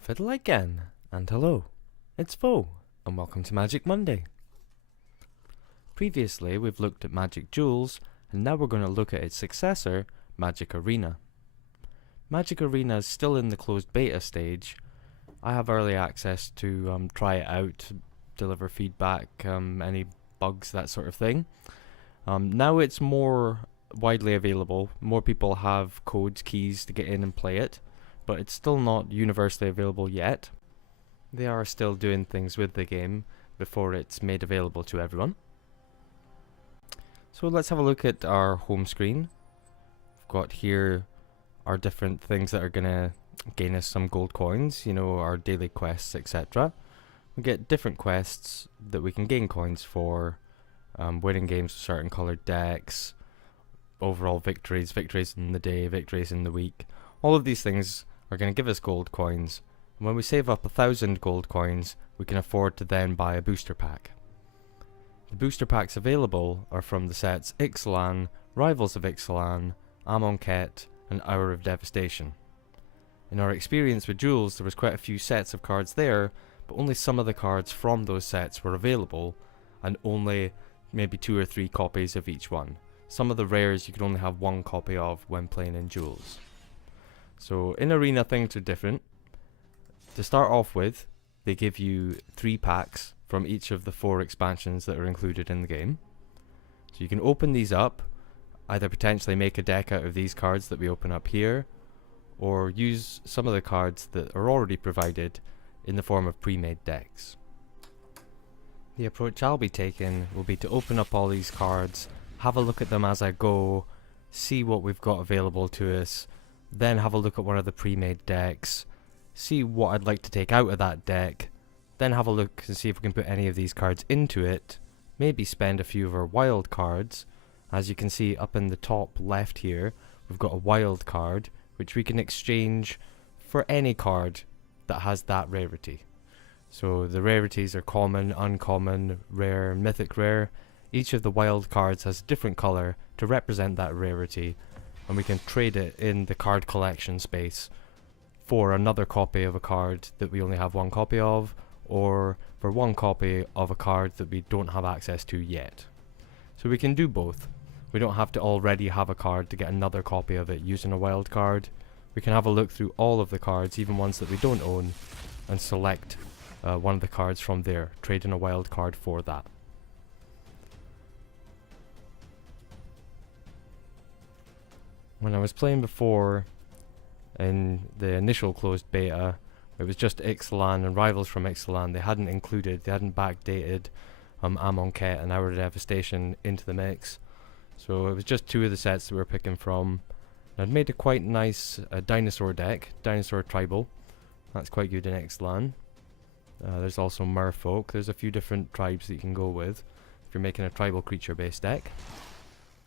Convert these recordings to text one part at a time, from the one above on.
Fiddle again, and hello, it's Fo, and welcome to Magic Monday. Previously, we've looked at Magic Duels, and now we're going to look at its successor, Magic Arena. Magic Arena is still in the closed beta stage. I have early access to try it out, deliver feedback, any bugs, that sort of thing. Now it's more widely available. More people have codes, keys to get in and play it, but it's still not universally available yet. They are still doing things with the game before it's made available to everyone. So let's have a look at our home screen. We've got here our different things that are going to gain us some gold coins, you know, our daily quests, etc. We get different quests that we can gain coins for, winning games with certain coloured decks, overall victories, victories in the day, victories in the week. All of these things are going to give us gold coins, and when we save up 1,000 gold coins, we can afford to then buy a booster pack. The booster packs available are from the sets Ixalan, Rivals of Ixalan, Amonkhet, and Hour of Devastation. In our experience with Duels, there was quite a few sets of cards there, but only some of the cards from those sets were available, and only maybe 2 or 3 copies of each one. Some of the rares you could only have 1 copy of when playing in Duels. So in Arena things are different. To start off with, they give you 3 packs from each of the 4 expansions that are included in the game. So you can open these up, either potentially make a deck out of these cards that we open up here, or use some of the cards that are already provided in the form of pre-made decks. The approach I'll be taking will be to open up all these cards, have a look at them as I go, see what we've got available to us, then have a look at one of the pre-made decks, see what I'd like to take out of that deck, then have a look and see if we can put any of these cards into it, maybe spend a few of our wild cards. As you can see up in the top left here, we've got a wild card, which we can exchange for any card that has that rarity. So the rarities are common, uncommon, rare, mythic rare. Each of the wild cards has a different colour to represent that rarity, and we can trade it in the card collection space for another copy of a card that we only have 1 copy of, or for 1 copy of a card that we don't have access to yet. So we can do both. We don't have to already have a card to get another copy of it using a wild card. We can have a look through all of the cards, even ones that we don't own, and select one of the cards from there, trade in a wild card for that. When I was playing before, in the initial closed beta, it was just Ixalan and Rivals from Ixalan. They hadn't backdated Amonkhet and Hour of Devastation into the mix. So it was just 2 of the sets that we were picking from. I'd made a quite nice dinosaur deck, dinosaur tribal. That's quite good in Ixalan. There's also merfolk. There's a few different tribes that you can go with if you're making a tribal creature based deck.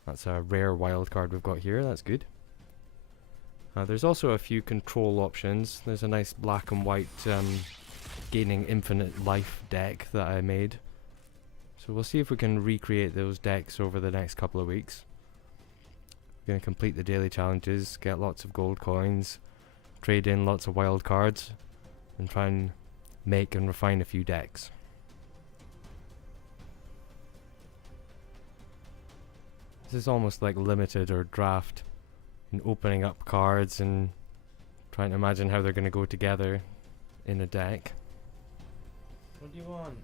That's a rare wild card we've got here, that's good. There's also a few control options. There's a nice black and white gaining infinite life deck that I made. So we'll see if we can recreate those decks over the next couple of weeks. We're going to complete the daily challenges, get lots of gold coins, trade in lots of wild cards, and try and make and refine a few decks. This is almost like limited or draft, and opening up cards and trying to imagine how they're going to go together in a deck. What do you want?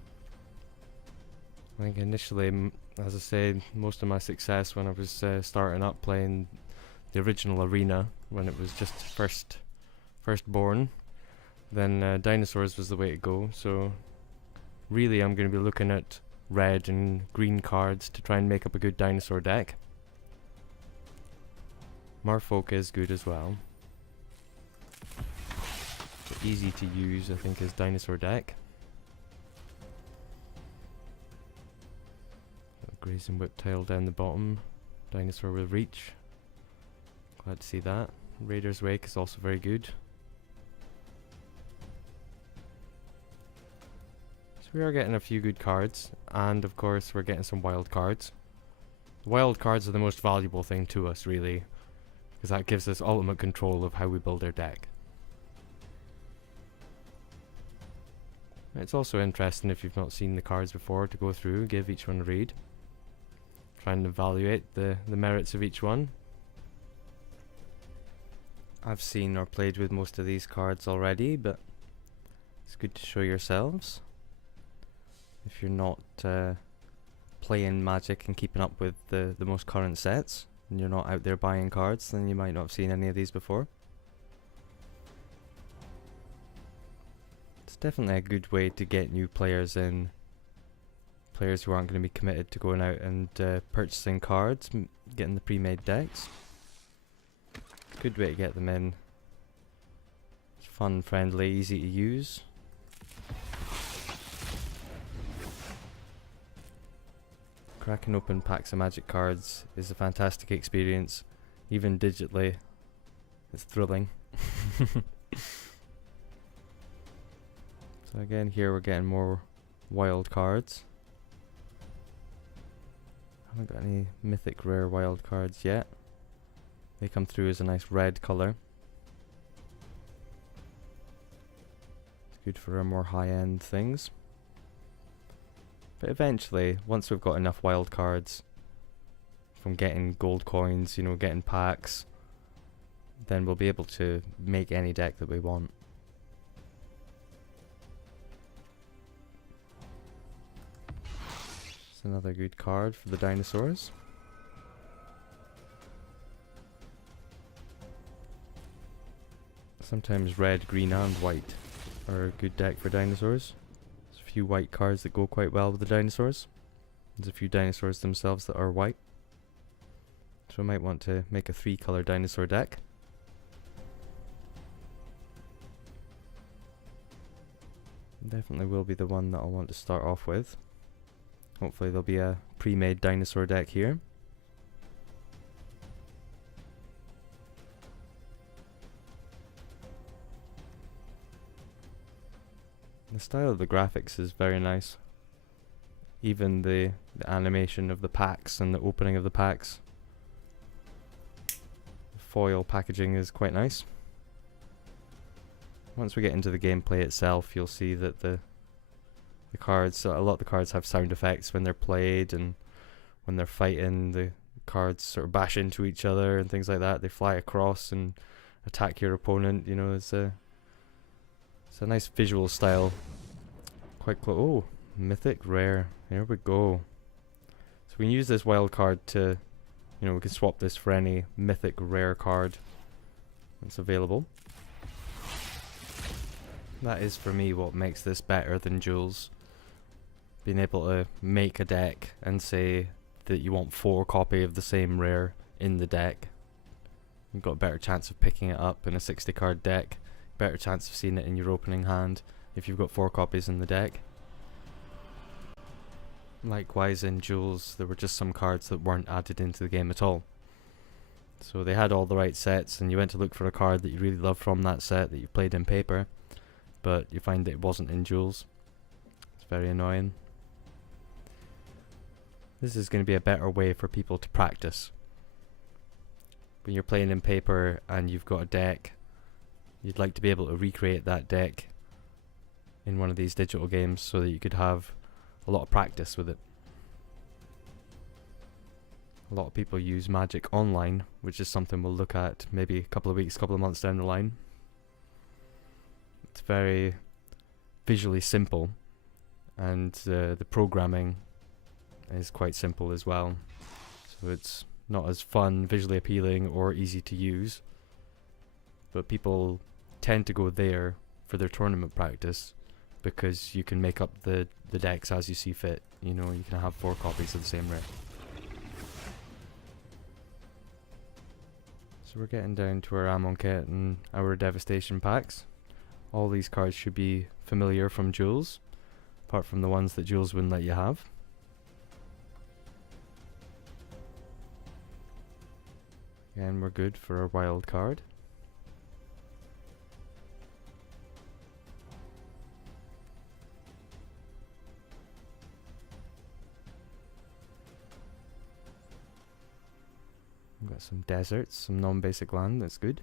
I think initially, as I said, most of my success when I was starting up playing the original Arena, when it was just first born, then dinosaurs was the way to go. So really I'm going to be looking at red and green cards to try and make up a good dinosaur deck. Merfolk is good as well. So easy to use, I think, is dinosaur deck. Grazing Whiptail down the bottom. Dinosaur with reach. Glad to see that. Raider's Wake is also very good. So we are getting a few good cards, and of course we're getting some wild cards. Wild cards are the most valuable thing to us, really, because that gives us ultimate control of how we build our deck. It's also interesting, if you've not seen the cards before, to go through, give each one a read, try and evaluate the merits of each one. I've seen or played with most of these cards already, but it's good to show yourselves. If you're not playing Magic and keeping up with the most current sets, and you're not out there buying cards, then you might not have seen any of these before. It's definitely a good way to get new players in, players who aren't going to be committed to going out and purchasing cards, getting the pre-made decks. Good way to get them in. It's fun, friendly, easy to use. Cracking open packs of Magic cards is a fantastic experience, even digitally. It's thrilling. So again, here we're getting more wild cards. Haven't got any mythic rare wild cards yet. They come through as a nice red colour. It's good for our more high-end things. But eventually, once we've got enough wild cards from getting gold coins, you know, getting packs, then we'll be able to make any deck that we want. It's another good card for the dinosaurs. Sometimes red, green and white are a good deck for dinosaurs. There's a few white cards that go quite well with the dinosaurs. There's a few dinosaurs themselves that are white. So I might want to make a 3-color dinosaur deck. Definitely will be the one that I'll want to start off with. Hopefully there'll be a pre-made dinosaur deck here. The style of the graphics is very nice. Even the animation of the packs and the opening of the packs. The foil packaging is quite nice. Once we get into the gameplay itself, you'll see that the cards, a lot of the cards have sound effects when they're played, and when they're fighting, the cards sort of bash into each other and things like that. They fly across and attack your opponent. You know, it's a nice visual style. Quite close. Oh, mythic rare. Here we go. So we can use this wild card to, you know, we can swap this for any mythic rare card that's available. That is for me what makes this better than Duels. Being able to make a deck and say that you want 4 copies of the same rare in the deck. You've got a better chance of picking it up in a 60 card deck. Better chance of seeing it in your opening hand if you've got 4 copies in the deck. Likewise in Duels, there were just some cards that weren't added into the game at all. So they had all the right sets, and you went to look for a card that you really loved from that set that you played in paper, but you find that it wasn't in Duels. It's very annoying. This is going to be a better way for people to practice. When you're playing in paper and you've got a deck, you'd like to be able to recreate that deck in one of these digital games so that you could have a lot of practice with it. A lot of people use Magic online, which is something we'll look at maybe a couple of weeks, couple of months down the line. It's very visually simple, and the programming is quite simple as well. So it's not as fun, visually appealing, or easy to use. But people tend to go there for their tournament practice because you can make up the decks as you see fit. You know, you can have 4 copies of the same rare. So we're getting down to our Amonkhet and our Devastation packs. All these cards should be familiar from Duels, apart from the ones that Duels wouldn't let you have. Again, we're good for our wild card. We've got some deserts, some non-basic land, that's good.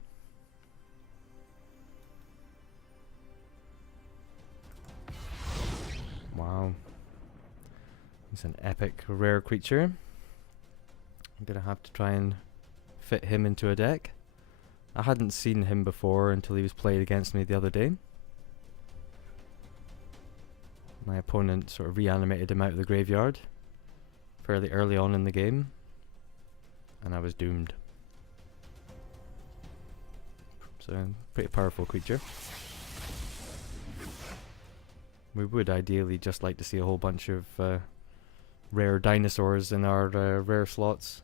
He's an epic rare creature. I'm gonna have to try and fit him into a deck. I hadn't seen him before until he was played against me the other day. My opponent sort of reanimated him out of the graveyard fairly early on in the game, and I was doomed. So, pretty powerful creature. We would ideally just like to see a whole bunch of rare dinosaurs in our rare slots.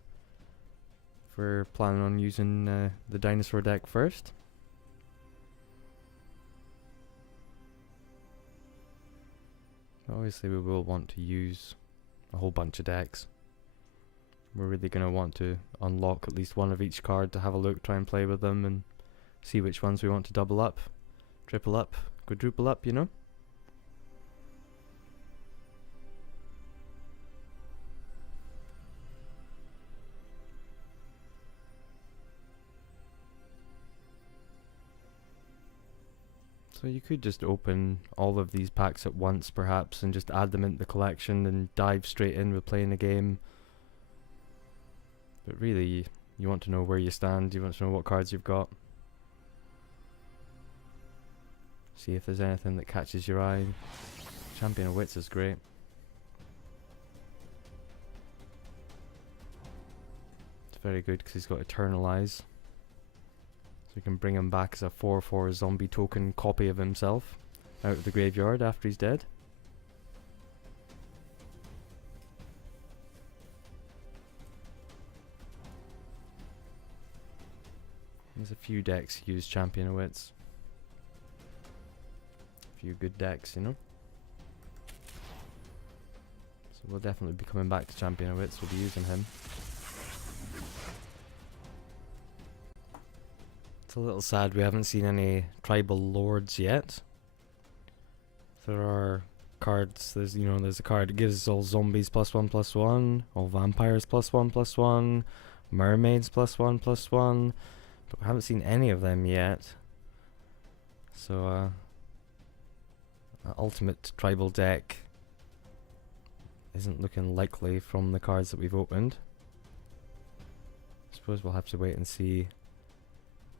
If we're planning on using the dinosaur deck first. Obviously we will want to use a whole bunch of decks. We're really going to want to unlock at least one of each card to have a look, try and play with them and see which ones we want to double up, triple up, quadruple up, you know? So you could just open all of these packs at once perhaps and just add them into the collection and dive straight in with playing a game. But really, you want to know where you stand, you want to know what cards you've got. See if there's anything that catches your eye. Champion of Wits is great. It's very good because he's got Eternal Eyes. So you can bring him back as a 4/4 zombie token copy of himself out of the graveyard after he's dead. There's a few decks use Champion of Wits. A few good decks, you know. So we'll definitely be coming back to Champion of Wits, we'll be using him. It's a little sad we haven't seen any tribal lords yet. There are cards, there's a card that gives all zombies +1/+1, all vampires +1/+1, mermaids +1/+1, but we haven't seen any of them yet. So an ultimate tribal deck isn't looking likely from the cards that we've opened. I suppose we'll have to wait and see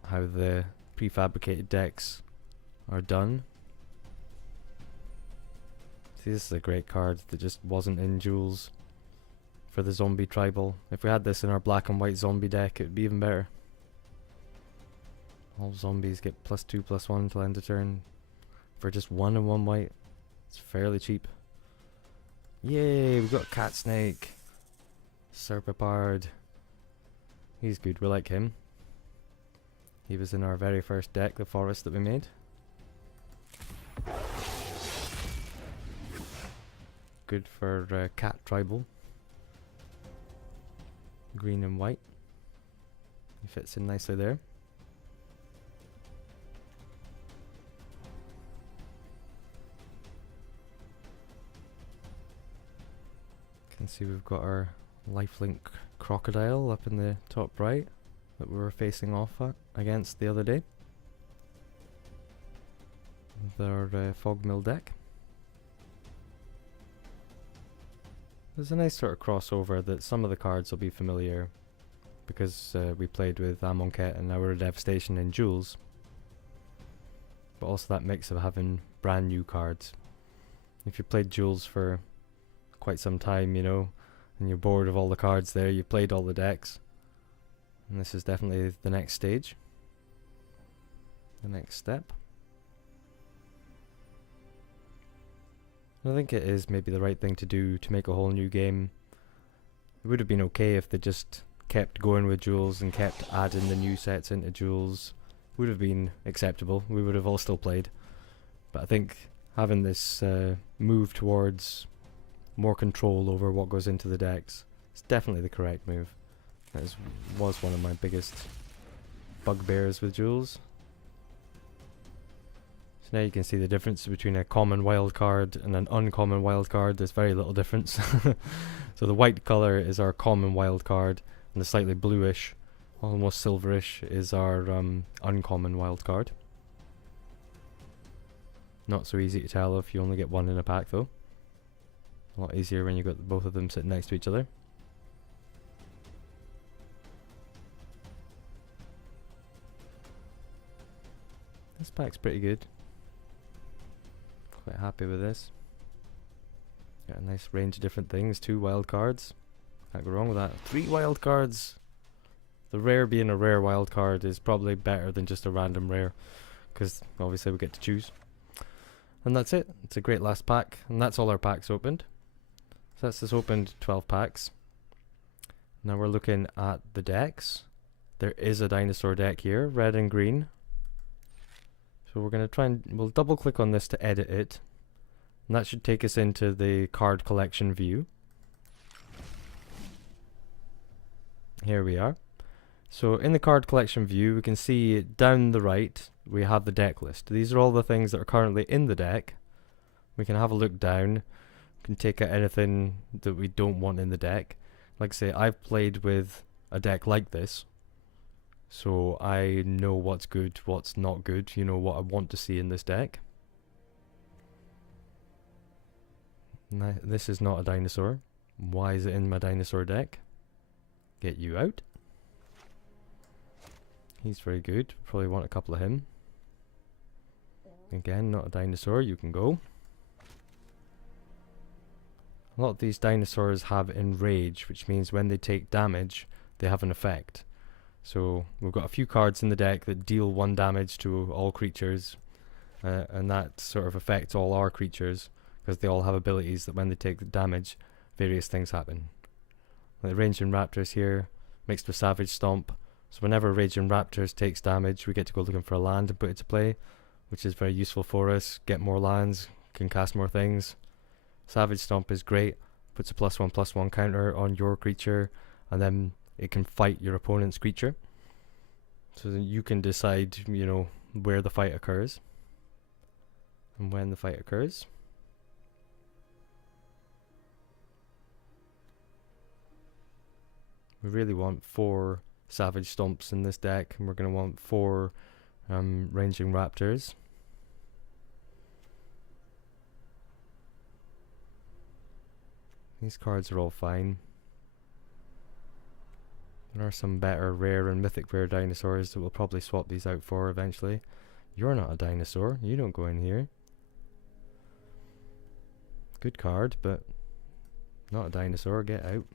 how the prefabricated decks are done. See, this is a great card that just wasn't in Duels for the zombie tribal. If we had this in our black and white zombie deck, it would be even better. All zombies get +2/+1 until end of turn for just 1 and 1 white. It's fairly cheap. Yay, we got Cat Snake. Serpapard. He's good, we like him. He was in our very first deck, the forest that we made. Good for cat tribal. Green and white. He fits in nicely there. Can see we've got our lifelink crocodile up in the top right that we were facing off against the other day with our fog mill deck. There's a nice sort of crossover that some of the cards will be familiar because we played with Amonkhet and Hour of Devastation in Duels, but also that mix of having brand new cards. If you played Duels for quite some time, you know, and you're bored of all the cards there, you played all the decks, and this is definitely the next stage, the next step. I think it is maybe the right thing to do to make a whole new game. It would have been okay if they just kept going with Duels and kept adding the new sets into Duels. Would have been acceptable, we would have all still played. But I think having this move towards more control over what goes into the decks is definitely the correct move. That was one of my biggest bugbears with Duels. So now you can see the difference between a common wild card and an uncommon wild card. There's very little difference. So the white colour is our common wild card, and the slightly bluish, almost silverish, is our uncommon wild card. Not so easy to tell if you only get one in a pack though. A lot easier when you've got both of them sitting next to each other. This pack's pretty good. Quite happy with this. Got a nice range of different things. 2 wild cards. Can't go wrong with that. 3 wild cards! The rare being a rare wild card is probably better than just a random rare, because obviously we get to choose. And that's it. It's a great last pack, and that's all our packs opened. So that's just opened 12 packs. Now we're looking at the decks. There is a dinosaur deck here, red and green. So we're going to try and we'll double click on this to edit it. And that should take us into the card collection view. Here we are. So in the card collection view, we can see down the right, we have the deck list. These are all the things that are currently in the deck. We can have a look down. We can take out anything that we don't want in the deck. Like I say, I've played with a deck like this, so I know what's good, what's not good, you know, what I want to see in this deck. This is not a dinosaur. Why is it in my dinosaur deck? Get you out. He's very good. Probably want a couple of him. Again, not a dinosaur. You can go. A lot of these dinosaurs have enrage, which means when they take damage, they have an effect. So we've got a few cards in the deck that deal 1 damage to all creatures, and that sort of affects all our creatures, because they all have abilities that when they take the damage, various things happen. Like Raging Raptors here, mixed with Savage Stomp. So whenever Raging Raptors takes damage, we get to go looking for a land and put it to play, which is very useful for us. Get more lands, can cast more things. Savage Stomp is great, puts a +1/+1 counter on your creature, and then it can fight your opponent's creature. So then you can decide, you know, where the fight occurs and when the fight occurs. We really want 4 Savage Stomps in this deck, and we're going to want 4 Raging Raptors. These cards are all fine. There are some better rare and mythic rare dinosaurs that we'll probably swap these out for eventually. You're not a dinosaur, you don't go in here. Good card, but not a dinosaur, get out.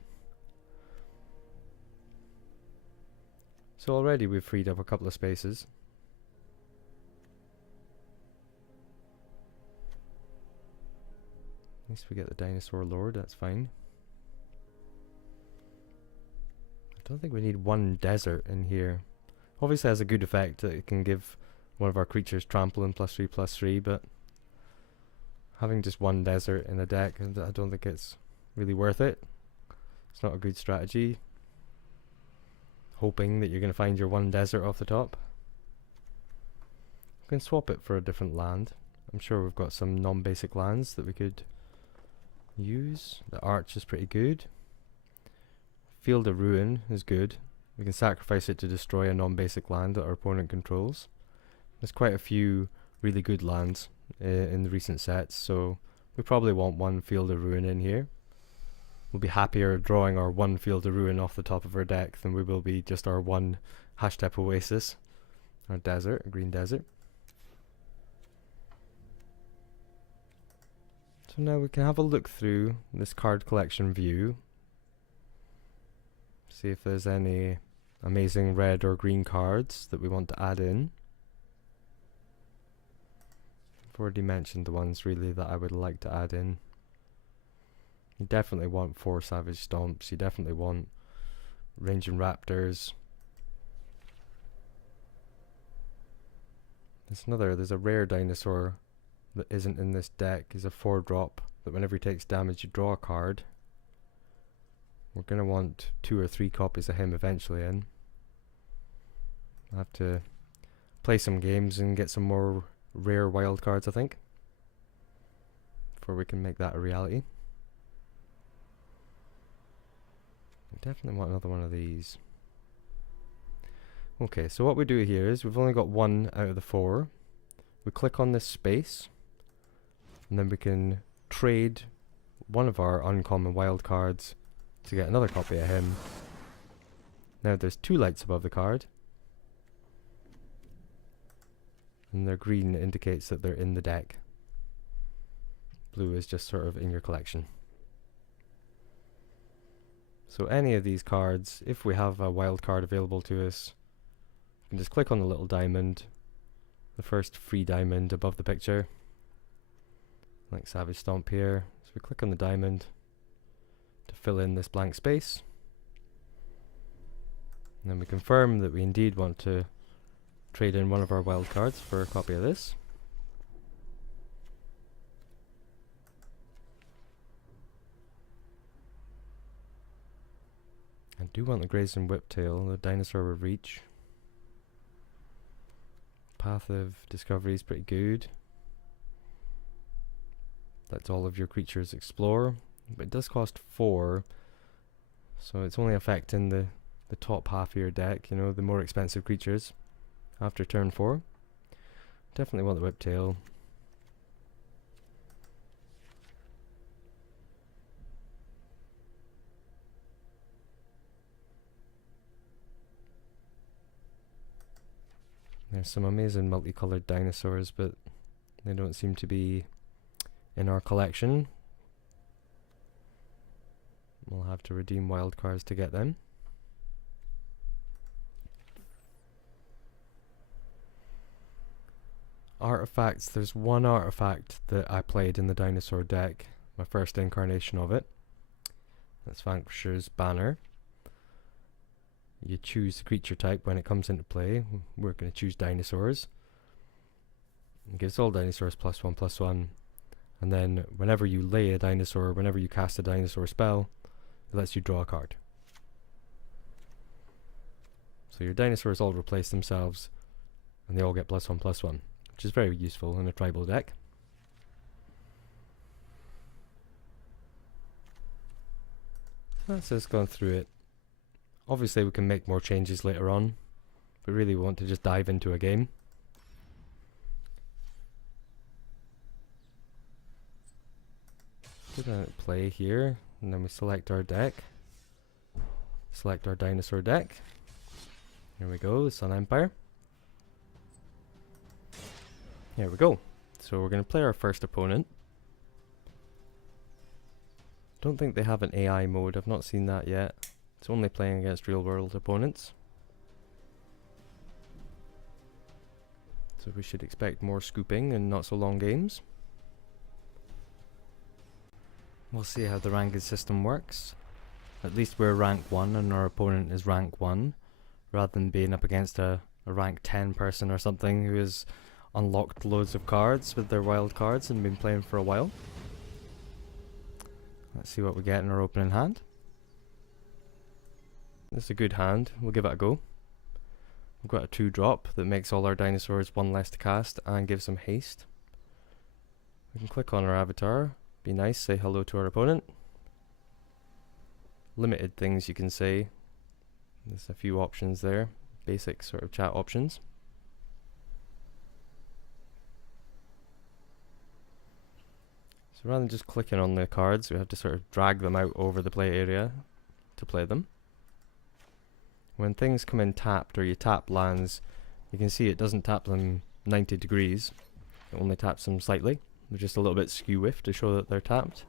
So already we've freed up a couple of spaces. At least we get the Dinosaur Lord, that's fine. I don't think we need 1 desert in here. Obviously has a good effect that it can give one of our creatures trample and +3/+3, but having just 1 desert in a deck, I don't think it's really worth it. It's not a good strategy. Hoping that you're going to find your 1 desert off the top. We can swap it for a different land. I'm sure we've got some non-basic lands that we could use. The Arch is pretty good. Field of Ruin is good. We can sacrifice it to destroy a non-basic land that our opponent controls. There's quite a few really good lands in the recent sets, so we probably want 1 Field of Ruin in here. We'll be happier drawing our 1 Field of Ruin off the top of our deck than we will be just our 1 Hashtag Oasis, our desert, a green desert. So now we can have a look through this card collection view. See if there's any amazing red or green cards that we want to add in. I've already mentioned the ones really that I would like to add in. You definitely want 4 Savage Stomps, you definitely want Raging Raptors. There's a rare dinosaur that isn't in this deck, is a 4-drop, that whenever he takes damage you draw a card. We're going to want 2 or 3 copies of him eventually in. I'll have to play some games and get some more rare wild cards, I think, before we can make that a reality. Definitely want another one of these. Okay, so what we do here is we've only got 1 out of the 4. We click on this space, and then we can trade one of our uncommon wild cards to get another copy of him. Now there's 2 lights above the card, and their green indicates that they're in the deck. Blue is just sort of in your collection. So any of these cards, if we have a wild card available to us, we can just click on the little diamond, the first free diamond above the picture, like Savage Stomp here. So we click on the diamond to fill in this blank space, and then we confirm that we indeed want to trade in one of our wild cards for a copy of this. I do want the Brazen Whiptail, the dinosaur with reach. Path of Discovery is pretty good. Lets all of your creatures explore, but it does cost 4, so it's only affecting the top half of your deck, you know, the more expensive creatures after turn 4. Definitely want the Whiptail. There's some amazing multicolored dinosaurs, but they don't seem to be in our collection. We'll have to redeem wild cards to get them. Artifacts, there's one artifact that I played in the dinosaur deck, my first incarnation of it. That's Vanquisher's Banner. You choose the creature type when it comes into play. We're going to choose dinosaurs. It gives all dinosaurs +1/+1. And then whenever you lay a dinosaur, whenever you cast a dinosaur spell, it lets you draw a card. So your dinosaurs all replace themselves, and they all get +1/+1, which is very useful in a tribal deck. That's just gone through it. Obviously we can make more changes later on, but really we want to just dive into a game. We're going to play here, and then we select our deck. Select our dinosaur deck. Here we go, the Sun Empire. Here we go. So we're going to play our first opponent. Don't think they have an AI mode, I've not seen that yet. It's only playing against real world opponents. So we should expect more scooping and not so long games. We'll see how the ranking system works. At least we're rank 1 and our opponent is rank 1, rather than being up against a rank 10 person or something who has unlocked loads of cards with their wild cards and been playing for a while. Let's see what we get in our opening hand. This is a good hand, we'll give it a go. We've got a 2-drop that makes all our dinosaurs 1 less to cast and gives them haste. We can click on our avatar, be nice, say hello to our opponent. Limited things you can say. There's a few options there, basic sort of chat options. So rather than just clicking on the cards, we have to sort of drag them out over the play area to play them. When things come in tapped, or you tap lands, you can see it doesn't tap them 90 degrees. It only taps them slightly. They're just a little bit skew-whiff to show that they're tapped.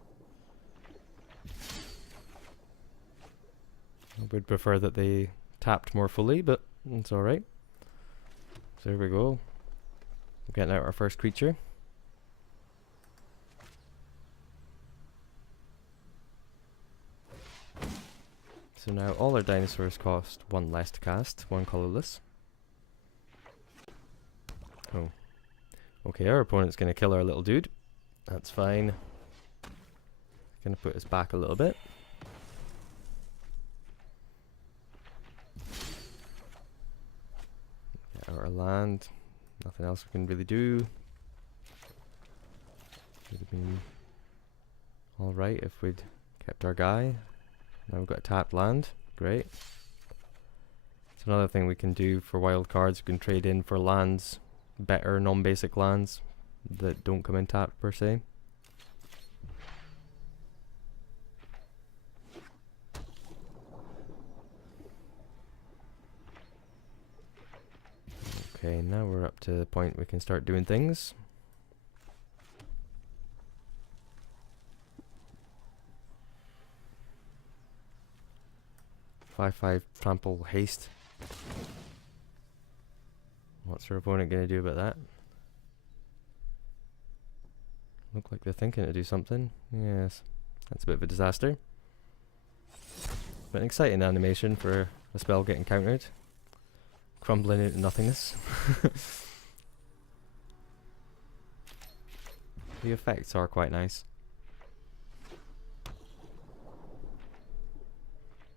I would prefer that they tapped more fully, but it's alright. So here we go. We're getting out our first creature. So now all our dinosaurs cost 1 less to cast, 1 colorless. Oh. Okay, our opponent's gonna kill our little dude. That's fine. Gonna put us back a little bit. Get out our land. Nothing else we can really do. Would have been alright if we'd kept our guy. Now we've got a tapped land. Great. It's another thing we can do for wild cards. We can trade in for lands, better non-basic lands that don't come in tapped per se. Okay, now we're up to the point we can start doing things. 5/5 trample haste. What's our opponent going to do about that? Look like they're thinking to do something. Yes, that's a bit of a disaster. But an exciting animation for a spell getting countered. Crumbling into nothingness. The effects are quite nice.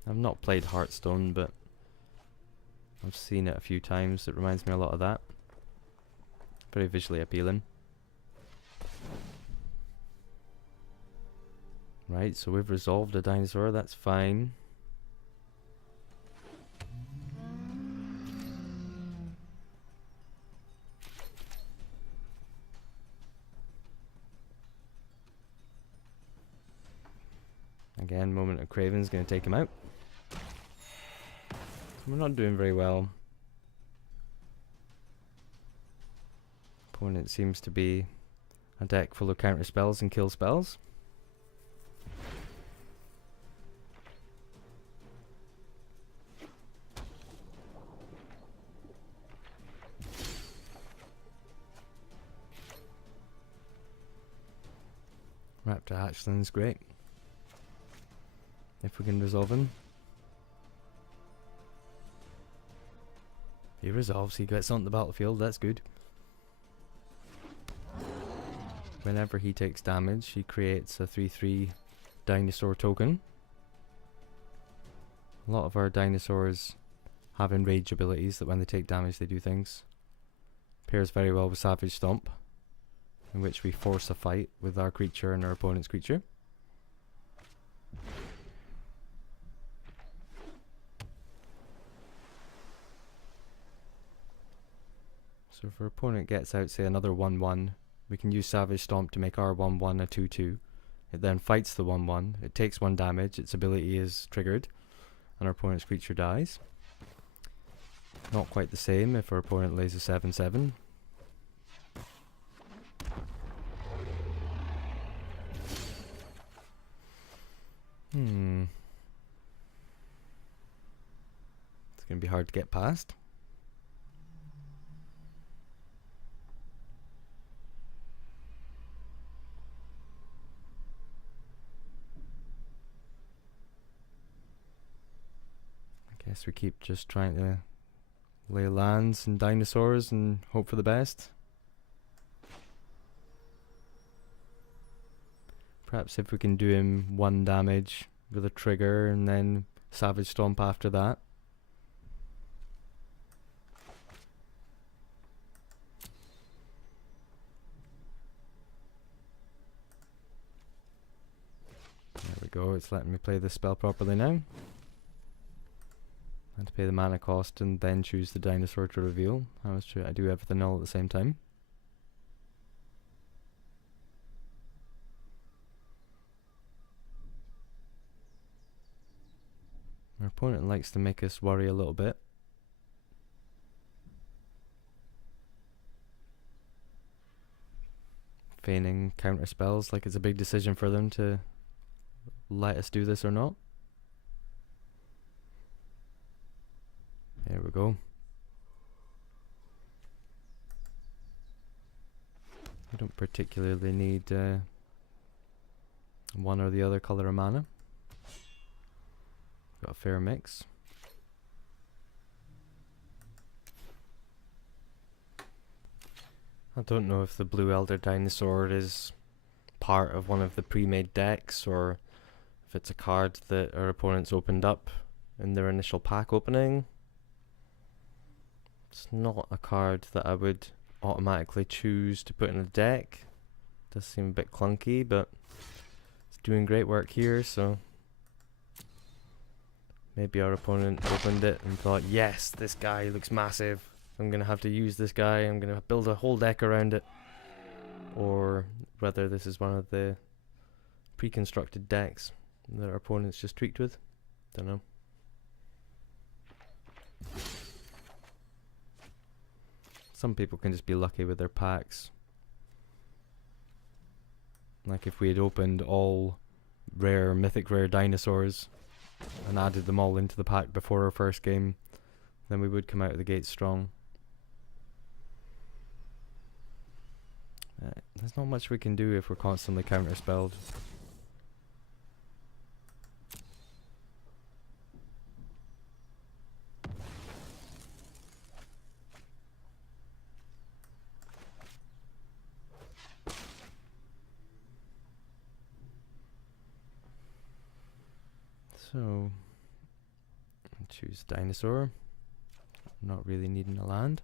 I've not played Hearthstone, but I've seen it a few times. It reminds me a lot of that. Very visually appealing. Right, so we've resolved a dinosaur, that's fine. Again, Moment of Craven's going to take him out. We're not doing very well. Opponent seems to be a deck full of counter spells and kill spells. Raptor Hatchland's great. If we can resolve him. He resolves, he gets on the battlefield, that's good. Whenever he takes damage, he creates a 3/3 dinosaur token. A lot of our dinosaurs have enrage abilities that when they take damage they do things. Pairs very well with Savage Stomp, in which we force a fight with our creature and our opponent's creature. So if our opponent gets out, say, another 1/1, we can use Savage Stomp to make our 1/1 a 2/2. It then fights the 1/1, it takes 1 damage, its ability is triggered, and our opponent's creature dies. Not quite the same if our opponent lays a 7/7. It's going to be hard to get past. I guess we keep just trying to lay lands and dinosaurs and hope for the best. Perhaps if we can do him 1 damage with a trigger and then Savage Stomp after that. There we go, it's letting me play this spell properly now. I had to pay the mana cost and then choose the dinosaur to reveal. I was true, I do everything all at the same time. Our opponent likes to make us worry a little bit. Feigning counter spells like it's a big decision for them to let us do this or not. There we go. We don't particularly need one or the other colour of mana. Got a fair mix. I don't know if the Blue Elder Dinosaur is part of one of the pre-made decks or if it's a card that our opponents opened up in their initial pack opening. It's not a card that I would automatically choose to put in a deck. Does seem a bit clunky, but it's doing great work here, so maybe our opponent opened it and thought, yes, this guy looks massive. I'm going to have to use this guy. I'm going to build a whole deck around it. Or whether this is one of the pre-constructed decks that our opponents just tweaked with. Don't know. Some people can just be lucky with their packs. Like if we had opened all mythic rare dinosaurs and added them all into the pack before our first game, then we would come out of the gate strong. There's not much we can do if we're constantly counterspelled. So, choose dinosaur. Not really needing a land.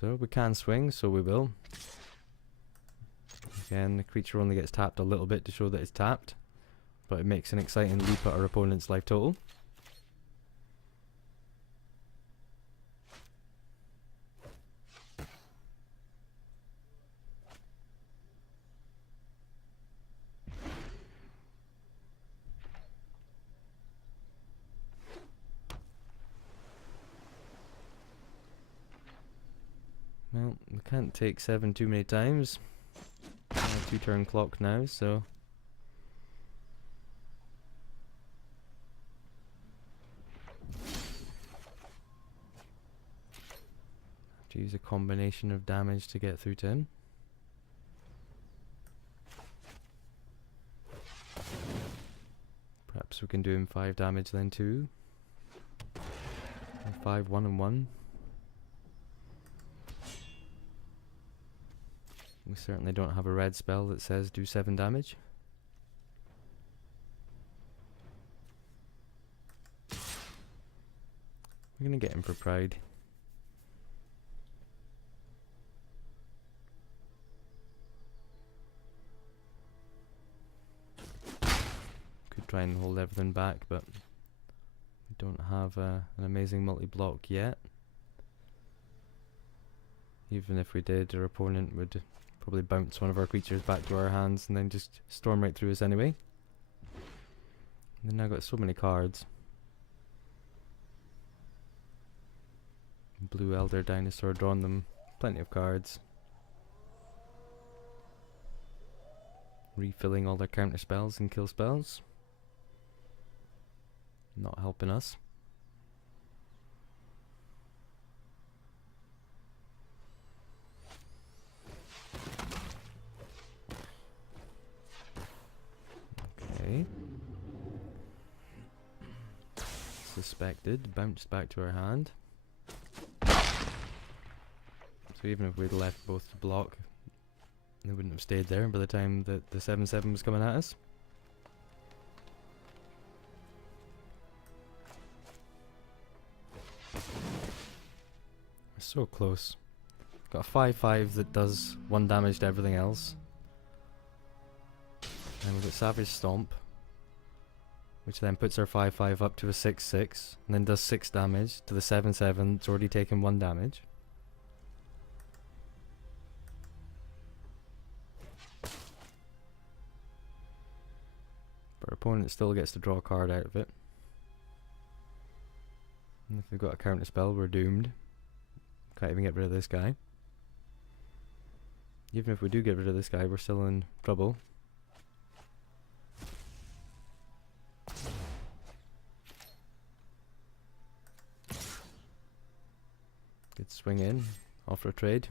So we can swing, so we will. Again, the creature only gets tapped a little bit to show that it's tapped, but it makes an exciting leap at our opponent's life total. Well, we can't take 7 too many times. 2-turn clock now, so... have to use a combination of damage to get through to him. Perhaps we can do him 5 damage then too. 5, 1 and 1. We certainly don't have a red spell that says do 7 damage. We're gonna get him for pride. Could try and hold everything back, but we don't have an amazing multi-block yet. Even if we did, our opponent would probably bounce one of our creatures back to our hands and then just storm right through us anyway. And then I've got so many cards. Blue Elder Dinosaur, drawn them plenty of cards. Refilling all their counter spells and kill spells. Not helping us. Suspected, bounced back to our hand. So even if we'd left both to block, they wouldn't have stayed there by the time that the 7/7 was coming at us. We're so close. Got a 5/5 that does 1 damage to everything else. And we've got Savage Stomp, which then puts our 5/5 up to a 6/6, and then does 6 damage to the 7/7 that's already taken 1 damage. But our opponent still gets to draw a card out of it. And if we've got a counter spell, we're doomed. Can't even get rid of this guy. Even if we do get rid of this guy, we're still in trouble. Good swing in, offer a trade.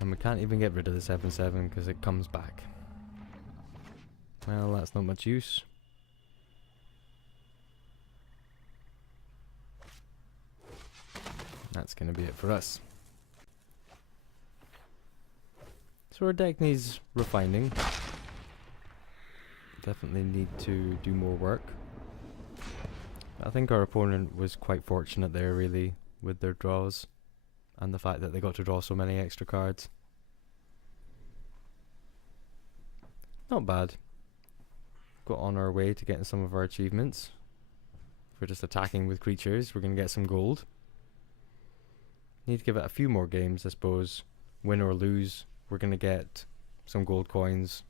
And we can't even get rid of the 7/7 because it comes back. Well, that's not much use. That's going to be it for us. So our deck needs refining. Definitely need to do more work. I think our opponent was quite fortunate there really with their draws and the fact that they got to draw so many extra cards. Not bad. Got on our way to getting some of our achievements. If we're just attacking with creatures, we're going to get some gold. Need to give it a few more games, I suppose. Win or lose, we're going to get some gold coins,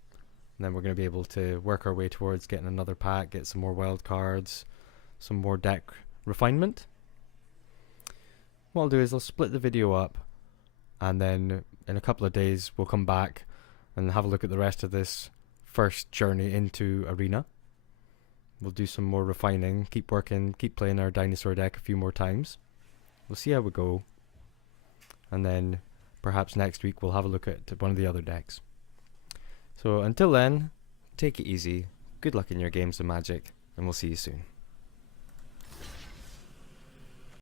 and then we're going to be able to work our way towards getting another pack, get some more wild cards, some more deck refinement. What I'll do is I'll split the video up, and then in a couple of days we'll come back and have a look at the rest of this first journey into Arena. We'll do some more refining, keep working, keep playing our dinosaur deck a few more times. We'll see how we go, and then perhaps next week we'll have a look at one of the other decks. So until then, take it easy, good luck in your games of Magic, and we'll see you soon.